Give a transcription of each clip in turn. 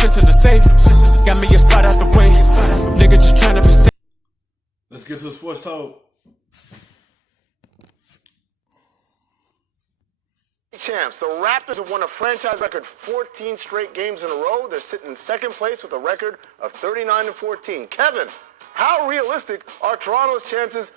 shit's in the safe. Got me a spot out the way. Nigga just tryna be safe. Let's get to the sports talk. Champs. The Raptors have won a franchise record 14 straight games in a row. They're sitting in second place with a record of 39-14. Kevin, how realistic are Toronto's chances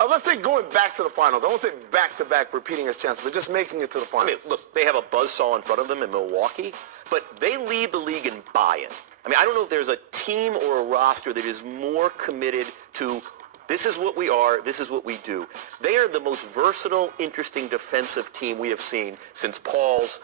of, let's say, going back to the finals? I won't say back-to-back repeating his chances, but just making it to the finals. I mean, look, they have a buzzsaw in front of them in Milwaukee, but they lead the league in buy-in. I mean, I don't know if there's a team or a roster that is more committed to this is what we are, this is what we do. They are the most versatile, interesting defensive team we have seen since Paul's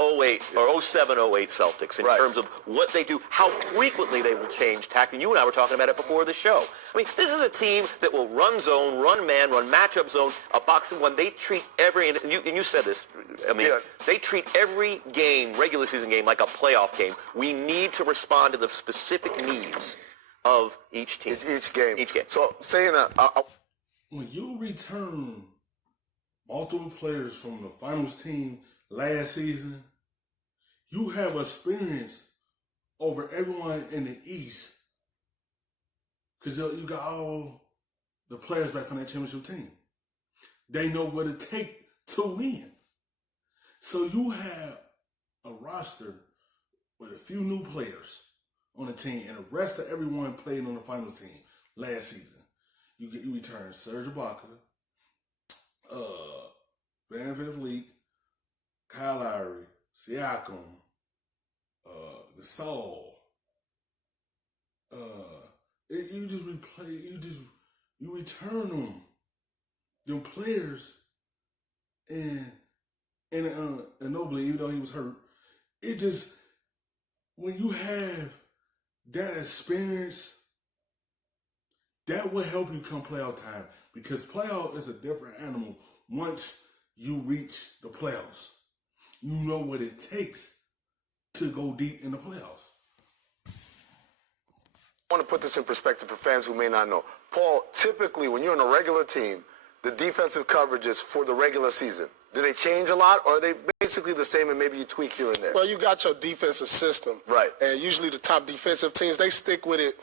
08 or 07-08 Celtics in terms of what they do, how frequently they will change tactic. You and I were talking about it before the show. I mean, this is a team that will run zone, run man, run matchup zone, a boxing one. They treat every, and you said this, I mean, they treat every game, regular season game, like a playoff game. We need to respond to the specific needs of each team. Each game. Each game. So saying that, when you return multiple players from the finals team last season, you have experience over everyone in the East because you got all the players back from that championship team. They know what it takes to win. So you have a roster with a few new players on the team, and the rest of everyone played on the finals team last season. You return Serge Ibaka, Van VanVleet, Kyle Lowry, Siakam, Gasol. You return them players, and Nobly, even though he was hurt, it just, when you have that experience, that will help you come playoff time, because playoff is a different animal once you reach the playoffs. You know what it takes to go deep in the playoffs. I want to put this in perspective for fans who may not know. Paul, typically when you're on a regular team, the defensive coverages for the regular season, do they change a lot, or are they basically the same and maybe you tweak here and there? Well, you got your defensive system. Right. And usually the top defensive teams, they stick with it,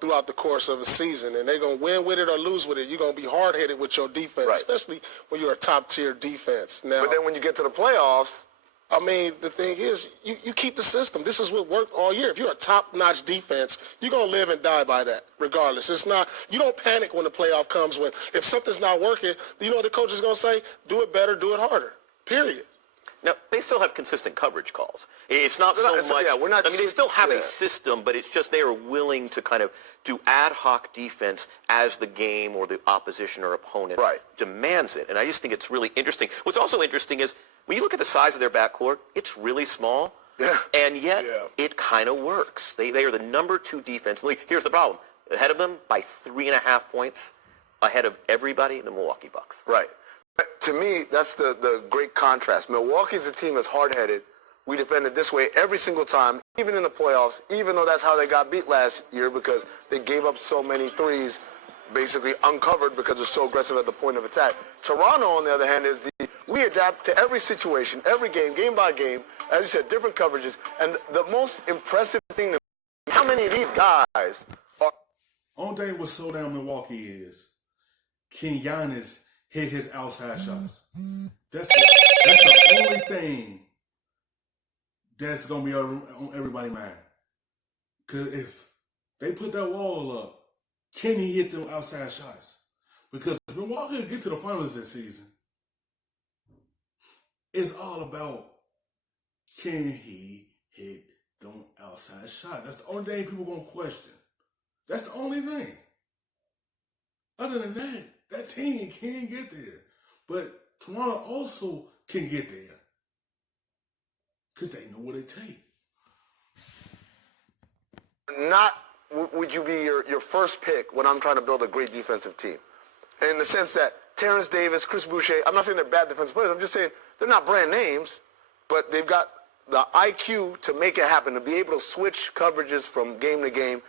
throughout the course of a season. And they're going to win with it or lose with it. You're going to be hard-headed with your defense, especially when you're a top-tier defense. Now, but then when you get to the playoffs, I mean, the thing is, you keep the system. This is what worked all year. If you're a top-notch defense, you're going to live and die by that, regardless. It's not, you don't panic when the playoff comes. If something's not working, you know what the coach is going to say? Do it better, do it harder, period. Now, they still have consistent coverage calls. It's not so much. Yeah, we're not. I mean, they still have a system, but it's just they are willing to kind of do ad hoc defense as the game or the opposition or opponent demands it. And I just think it's really interesting. What's also interesting is when you look at the size of their backcourt, it's really small. Yeah. And yet it kind of works. They are the number 2 defense in the league. Here's the problem. Ahead of them by 3.5 points, ahead of everybody, the Milwaukee Bucks. Right. To me, that's the great contrast. Milwaukee's a team that's hard-headed. We defended this way every single time, even in the playoffs, even though that's how they got beat last year because they gave up so many threes, basically uncovered because they're so aggressive at the point of attack. Toronto, on the other hand, we adapt to every situation, every game, game by game. As you said, different coverages. And the most impressive thing to me, how many of these guys are... Only thing with slow down Milwaukee is can Giannis hit his outside shots. That's the only thing that's going to be on everybody's mind. Because if they put that wall up, can he hit them outside shots? Because Milwaukee will get to the finals this season. It's all about can he hit them outside shots. That's the only thing people going to question. That's the only thing. Other than that, that team can get there. But Toronto also can get there. Because they know what it takes. Not would you be your first pick when I'm trying to build a great defensive team. In the sense that Terrence Davis, Chris Boucher, I'm not saying they're bad defensive players. I'm just saying they're not brand names, but they've got the IQ to make it happen, to be able to switch coverages from game to game.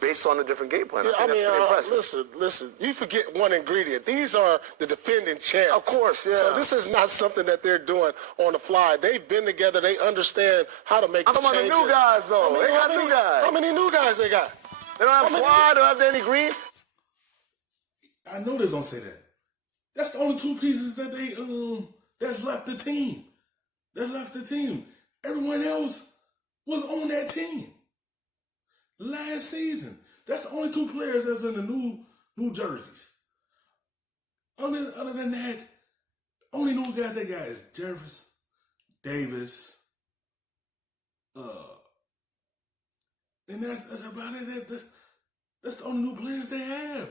based on a different game plan. Yeah, I think that's pretty impressive. listen. You forget one ingredient. These are the defending champs. Of course, yeah. So this is not something that they're doing on the fly. They've been together. They understand how to make I'm the talking changes. about the new guys, though. They got new guys. How many new guys they got? They don't have Kawhi, they don't have Danny Green. I know they're gonna say that. That's the only two pieces that they that's left the team. That left the team. Everyone else was on that team last season. That's the only two players that's in the new jerseys. Other than that, only new guys they got is Jervis, Davis, and that's about it. That's the only new players they have.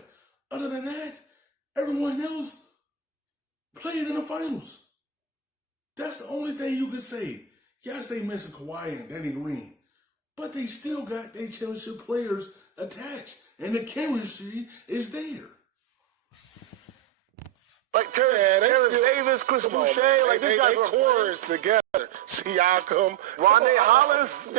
Other than that, everyone else played in the finals. That's the only thing you can say. Yes, they mentioned Kawhi and Danny Green, but they still got their championship players attached, and the chemistry is there. Like Terrence Davis, Chris Boucher, like these guys were chorus together. Siakam, Rondae Hollis,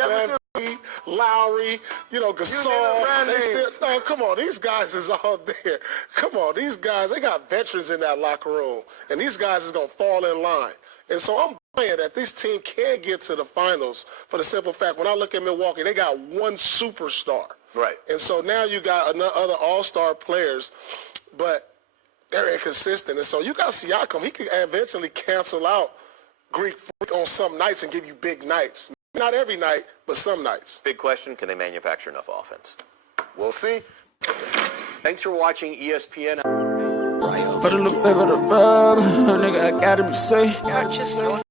Lowry, Gasol. Come on, these guys is all there. Come on, these guys, they got veterans in that locker room, and these guys is going to fall in line. And so I'm buying that this team can get to the finals for the simple fact, when I look at Milwaukee, they got one superstar. Right. And so now you got other all-star players, but they're inconsistent. And so you got Siakam. He can eventually cancel out Greek Freak on some nights and give you big nights. Not every night, but some nights. Big question, can they manufacture enough offense? We'll see. Thanks for watching ESPN. For the little bit of the rub, nigga, I gotta be safe.